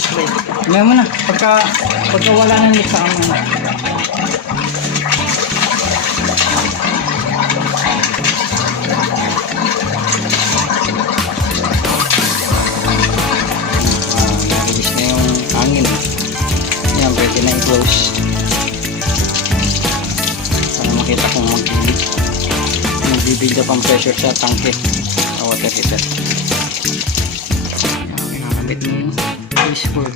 spray. Ngayon mo na. Pagka wala ng leak sa kanya. Nabilis na yung hangin. Yan, pwede na i-close. Para makita kung mag-build up ang pressure sa tangke sa water heater. Nakakabit mo yung switch cord.